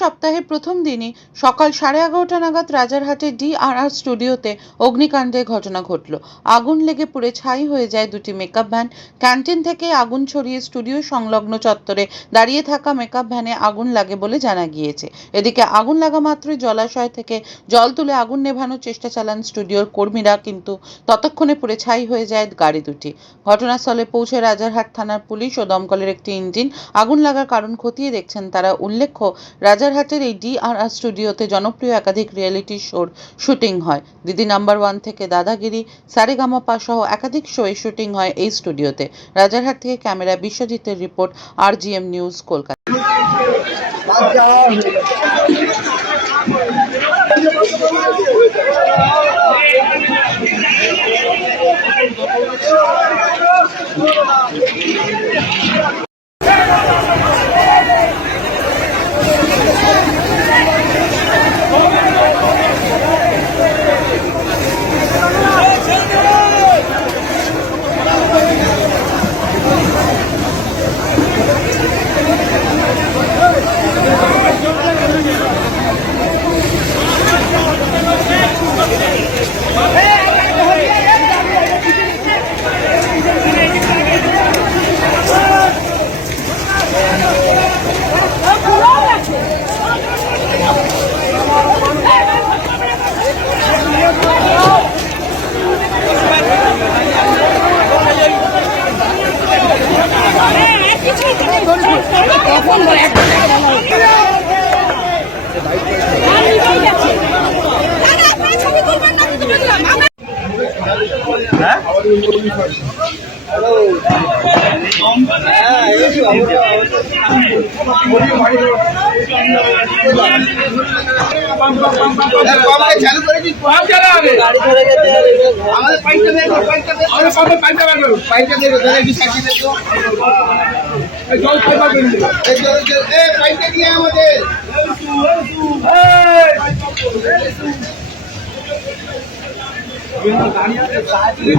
সপ্তাহের প্রথম দিনই সকাল 11:30 নাগাদ রাজারহাটে DRR স্টুডিওতে অগ্নিকাণ্ডের ঘটনা ঘটল। আগুন লেগে পুড়ে ছাই হয়ে যায় দুটি মেকআপ ভ্যান। ক্যান্টিন থেকে আগুন ছড়িয়ে স্টুডিও সংলগ্ন চত্বরে দাঁড়িয়ে থাকা মেকআপ ভ্যানে আগুন লাগে বলে জানা গিয়েছে। এদিকে আগুন লাগা মাত্রই জলাশয় থেকে জল তুলে আগুন নেভানোর চেষ্টা চালান স্টুডিওর কর্মীরা, কিন্তু ততক্ষণে পুড়ে ছাই হয়ে যায় গাড়ি দুটি। ঘটনাস্থলে পৌঁছে রাজারহাট থানার পুলিশ ও দমকলের একটি ইঞ্জিন আগুন লাগার কারণ খতিয়ে দেখছেন তারা। উল্লেখ্য, রাজারহাটের এই DRR স্টুডিওতে জনপ্রিয় একাধিক রিয়েলিটি শোর শুটিং হয়। দিদি নাম্বার 1 থেকে দাদাগিরি, সারেগামাপা সহ একাধিক শোয়ে শুটিং হয় এই স্টুডিওতে। রাজারহাট থেকে ক্যামেরা বিশ্বজিতের report, RGM news, Kolkata.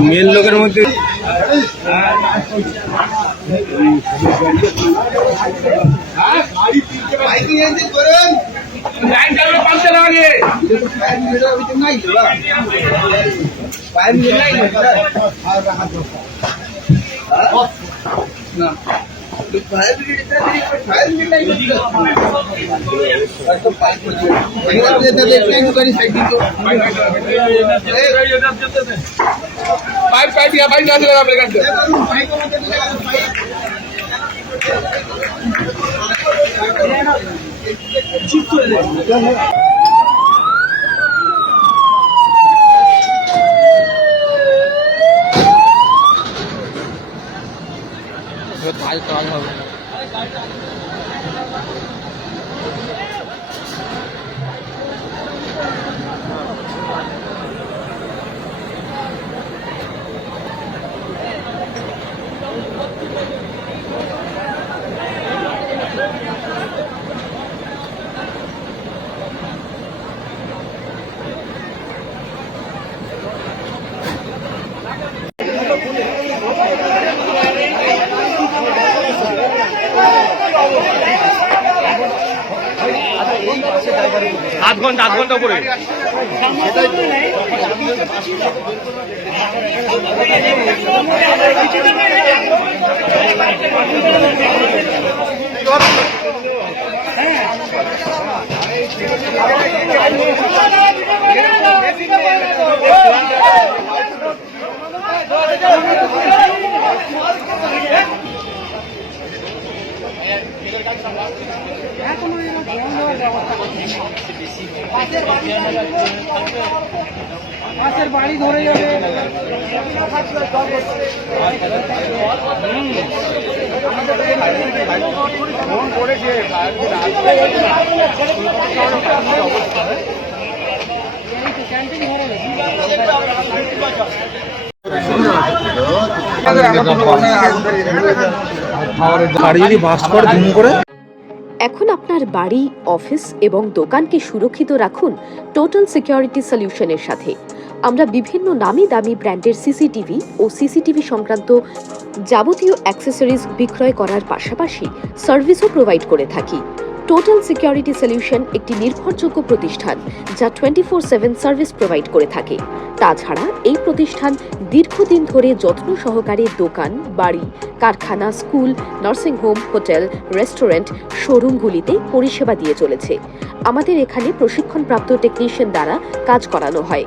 Main লোকের মধ্যে আধ ঘন্টা করে মাছের বাড়ি ধরে যাবে। ফোন করেছে এখন আপনার বাড়ি, অফিস এবং দোকানকে সুরক্ষিত রাখুন টোটাল সিকিউরিটি সলিউশনের সাথে। আমরা বিভিন্ন নামি দামি ব্র্যান্ডের সিসিটিভি ও সিসিটিভি সংক্রান্ত যাবতীয় অ্যাক্সেসরিজ বিক্রয় করার পাশাপাশি সার্ভিসও প্রোভাইড করে থাকি। টোটাল সিকিউরিটি সলিউশন একটি নির্ভরযোগ্য প্রতিষ্ঠান যা 24/7 সার্ভিস প্রোভাইড করে থাকে। তাছাড়া এই প্রতিষ্ঠান দীর্ঘদিন ধরে যত্ন সহকারে দোকান, বাড়ি, কারখানা, স্কুল, নার্সিংহোম, হোটেল, রেস্টুরেন্ট, শোরুমগুলিতে পরিষেবা দিয়ে চলেছে। আমাদের এখানে প্রশিক্ষণপ্রাপ্ত টেকনিশিয়ান দ্বারা কাজ করানো হয়।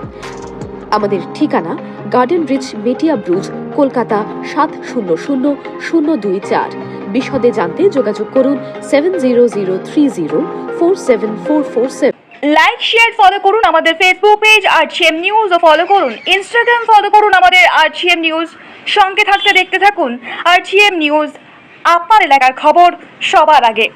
আমাদের ঠিকানা গার্ডেন রিচ, মেটিয়া ব্রুজ, কলকাতা 700024। বিশদে জানতে যোগাযোগ করুন 7003047447। লাইক, শেয়ার, ফলো করুন আমাদের ফেসবুক পেজ RGM নিউজ ও ফলো করুন ইনস্টাগ্রাম, ফলো করুন আমাদের RGM নিউজ। সঙ্গে থাকতে দেখতে থাকুন RGM নিউজ, আপনার এলাকার খবর সবার আগে।